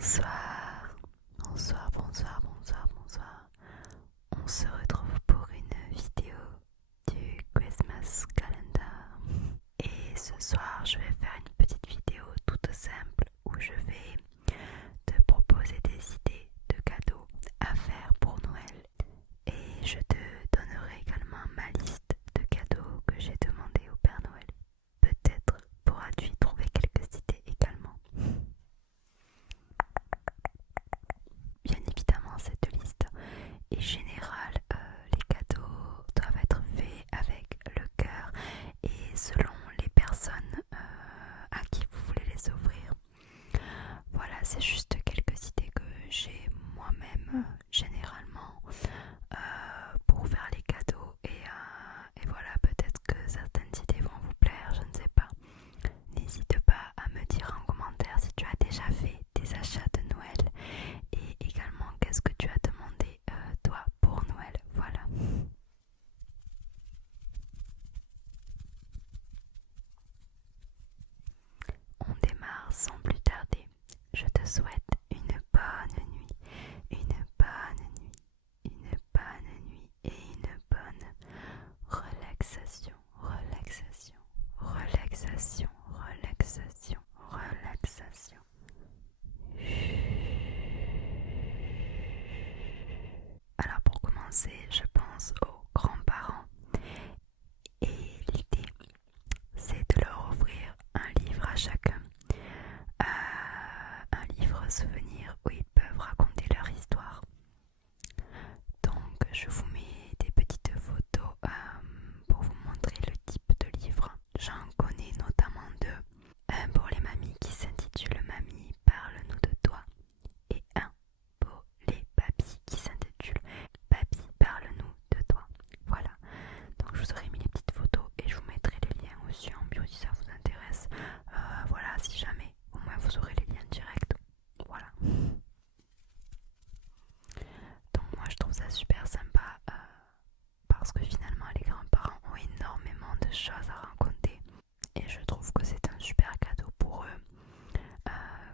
Bonsoir, bonsoir, bonsoir, bonsoir, bonsoir. On se retrouve pour une vidéo du Christmas Calendar. Et ce soir, je vais faire une petite vidéo toute simple où je vais te proposer des idées de cadeaux à faire pour Noël. Et je te donnerai également ma liste de cadeaux que j'ai demandé au Père Noël. Peut-être pourras-tu y trouver quelques idées également. Bien évidemment, cette liste est générale. Les cadeaux doivent être faits avec le cœur et selon les personnes à qui vous voulez les offrir. Voilà, c'est juste quelques idées que j'ai moi-même généralement pour faire les cadeaux et voilà, peut-être que certaines idées vont vous plaire, je ne sais pas. N'hésite pas à me dire en commentaire si tu as déjà fait des achats de Noël et également qu'est-ce que tu as demandé toi pour Noël. Voilà. On démarre sans plus tarder. Je te souhaite une bonne nuit, une bonne nuit, une bonne nuit et une bonne relaxation, relaxation, relaxation, relaxation, relaxation. Alors pour commencer, je pense aux grands-parents et l'idée c'est de leur offrir un livre à chacun, un livre souvenir où ils peuvent raconter leur histoire. Donc je vous mets des petites photos pour vous montrer le type de livre. J'en connais notamment deux. Un pour les mamies qui s'intitule Mamie, parle-nous de toi. Et un pour les papis qui s'intitule Papy, parle-nous de toi. Voilà. Donc je vous aurai mis les petites photos et je vous mettrai les liens aussi en bio si ça vous intéresse. Voilà, si jamais, au moins vous aurez les liens directs. Voilà. Donc moi je trouve ça super sympa parce que finalement les grands-parents ont énormément de choses à raconter et je trouve que c'est un super cadeau pour eux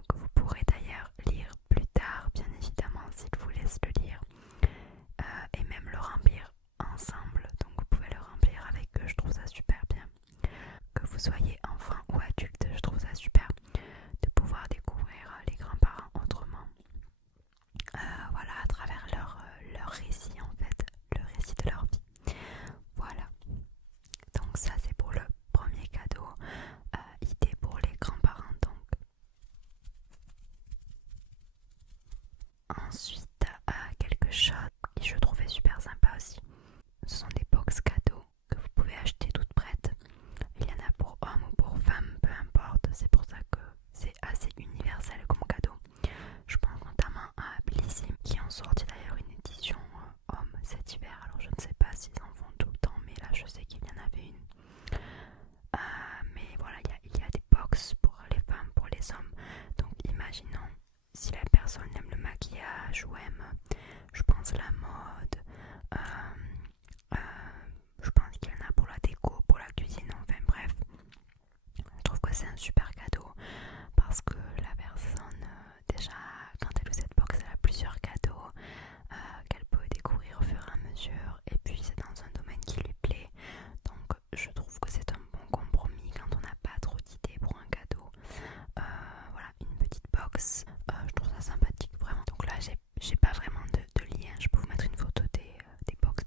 que vous pourrez d'ailleurs lire plus tard, bien évidemment s'ils vous laissent le lire et même le remplir ensemble. Donc vous pouvez le remplir avec eux, je trouve ça super bien. Que vous soyez enfant ou adulte, je trouve ça super de pouvoir découvrir les grands-parents autrement. Voilà, à travers leur récit en fait, le récit de leur vie. Voilà. Donc ça c'est pour le premier cadeau, idée pour les grands-parents donc. Ensuite, quelque chose que je trouvais super sympa aussi. Ce sont des box cadeaux que vous pouvez acheter toutes prêtes. Il y en a pour hommes ou pour femmes, peu importe. C'est pour ça que c'est assez universel comme cadeau. Je pense notamment à Blissim qui ont sorti d'ailleurs une édition homme cet hiver. Alors je ne sais pas s'ils en font tout le temps, mais là je sais qu'il y en avait une. Mais voilà, il y a des box pour les femmes, pour les hommes. Donc imaginons si la personne aime le maquillage ou aime, je pense, la mode, je pense qu'il y en a pour la déco, pour la cuisine, enfin bref. Je trouve que c'est un super cadeau parce que la personne, déjà, quand elle ouvre cette box, elle a plusieurs cadeaux qu'elle peut découvrir au fur et à mesure. Et puis c'est dans un domaine qui lui plaît. Donc je trouve que c'est un bon compromis quand on n'a pas trop d'idées pour un cadeau. Voilà, une petite box, je trouve ça sympathique vraiment. Donc là j'ai pas vraiment de lien, je peux vous mettre une photo des box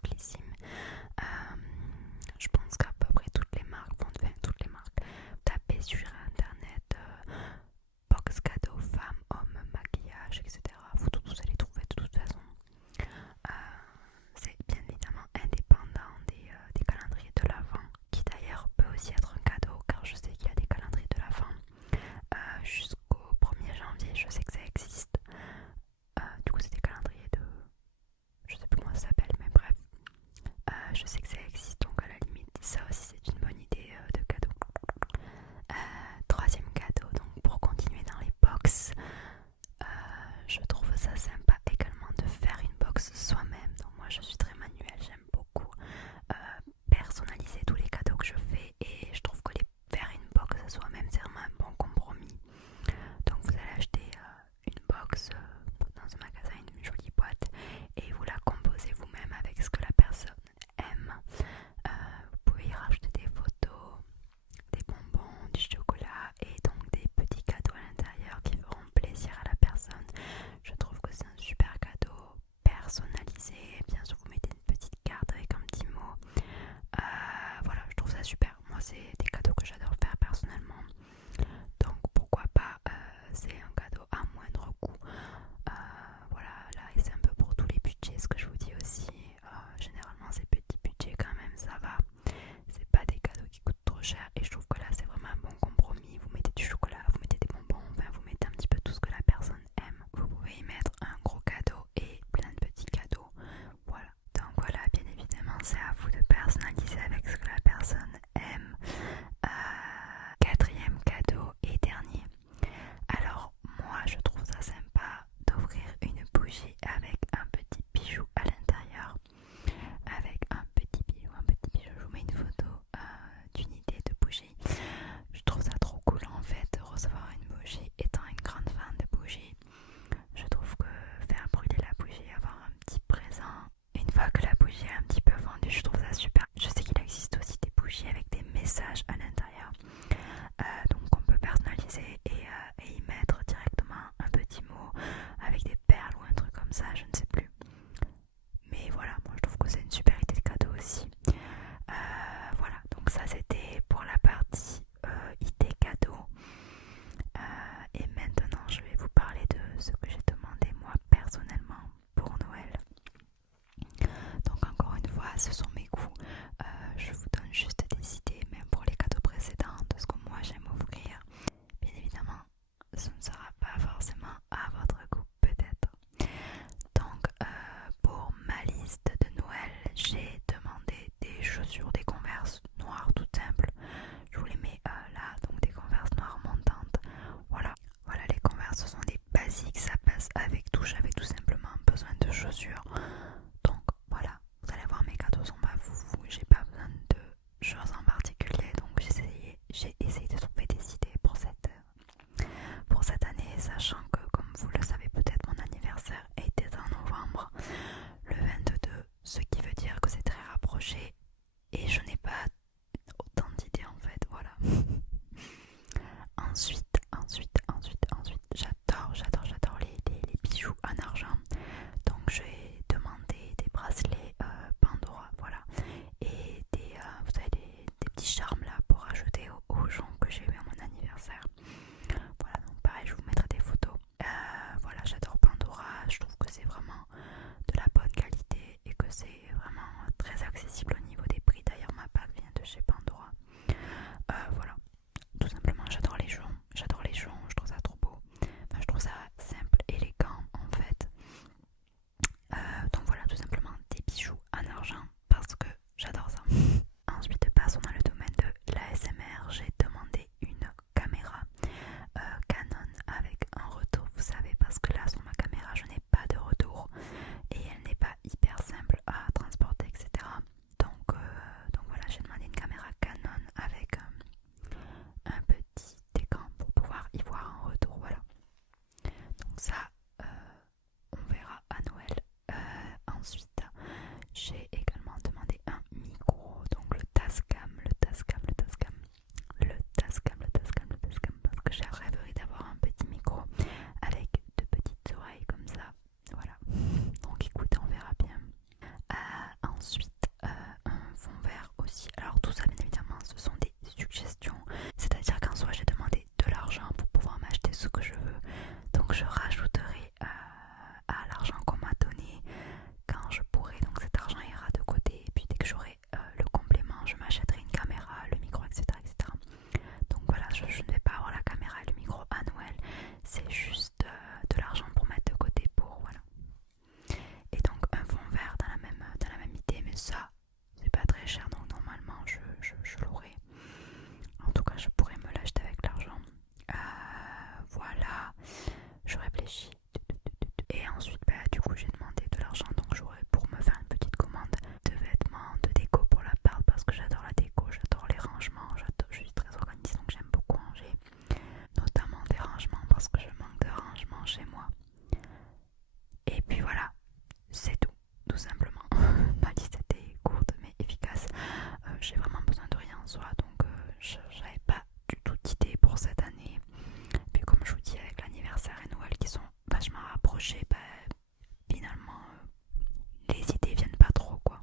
chaussures, des Converse noires toutes simples. Je vous les mets là, donc des Converse noires montantes. Voilà, voilà, les Converse sont des basiques, ça passe avec tout. J'avais tout simplement besoin de chaussures. Donc voilà, vous allez voir, mes cadeaux sont pas foufou, j'ai pas besoin de choses en particulier. Donc j'ai essayé de trouver des idées pour cette année, sachant que, comme vous le savez peut-être, mon anniversaire était en novembre, le 22, ce qui veut dire que c'est très rapproché et je n'ai pas autant d'idées en fait, voilà. Ensuite, j'adore les bijoux en argent. Donc j'ai demandé des bracelets Pandora, voilà, et vous savez, des petits charmes là pour ajouter aux gens que j'ai eu à mon anniversaire. Voilà, donc pareil, je vous mettrai des photos. Voilà, j'adore Pandora, je trouve que c'est vraiment de la bonne qualité et que c'est vraiment très accessible au niveau des prix. D'ailleurs, ma bague vient de chez Pandora. Voilà, tout simplement, j'adore les joncs, je trouve ça trop beau. Enfin, je trouve ça simple, élégant en fait. Donc voilà, tout simplement des bijoux en argent parce que j'adore ça. Ensuite, passons dans le domaine de l'ASMR. J'ai demandé une caméra Canon avec un retour, vous savez, parce que là sur ma caméra je n'ai pas de retour et elle n'est pas hyper simple à transporter, etc. Donc voilà, j'ai demandé une caméra Canon avec un petit écran pour pouvoir y voir un retour, voilà. Donc ça, on verra à Noël. Ensuite, j'ai également demandé un micro, donc le Tascam, parce que j'ai la rêverie d'avoir un petit micro avec de petites oreilles comme ça, voilà. Donc écoutez, on verra bien. Ensuite, un fond vert aussi. Alors tout ça, bien évidemment, ce sont des suggestions. C'est-à-dire qu'en soi, j'ai demandé de l'argent pour pouvoir m'acheter ce que je veux. Donc je rajouterai à l'argent qu'on m'a donné quand je pourrai. Donc cet argent ira de côté. Et puis dès que j'aurai le complément, je m'achèterai une caméra, le micro, etc. Donc voilà, je ne vais pas avoir la caméra et le micro à Noël. C'est juste de l'argent pour mettre de côté pour, voilà. Et donc un fond vert dans la même idée, mais ça c'est pas très cher, donc normalement je l'aurai. En tout cas, je pourrais me l'acheter avec l'argent. Voilà, je réfléchis. Et ensuite, du coup, j'ai demandé de l'argent, donc j'aurai pour me faire une petite commande de vêtements, de déco pour la part, parce que j'adore la déco, j'adore les rangements, je suis très organisée, donc j'aime beaucoup ranger, notamment des rangements, parce que je manque de rangements chez moi. Et puis voilà, c'est tout simplement. Ma liste était courte mais efficace. J'ai vraiment besoin de rien en soi, donc j'avais pas du tout d'idée pour cette année. Puis comme je vous dis, avec l'anniversaire et Noël qui sont vachement rapprochés, finalement les idées viennent pas trop, quoi.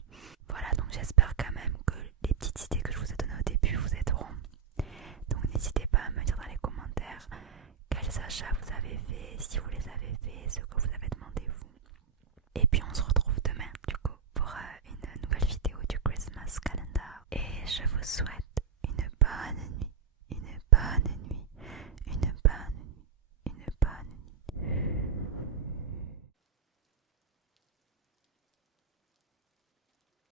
Voilà, donc j'espère quand même que les petites idées que je vous ai données au début vous aideront. Donc n'hésitez pas à me dire dans les commentaires quels achats vous avez fait, si vous les avez fait, ce que vous avez demandé vous. Et puis on se retrouve demain du coup pour une nouvelle vidéo du Christmas Calendar. Et je vous souhaite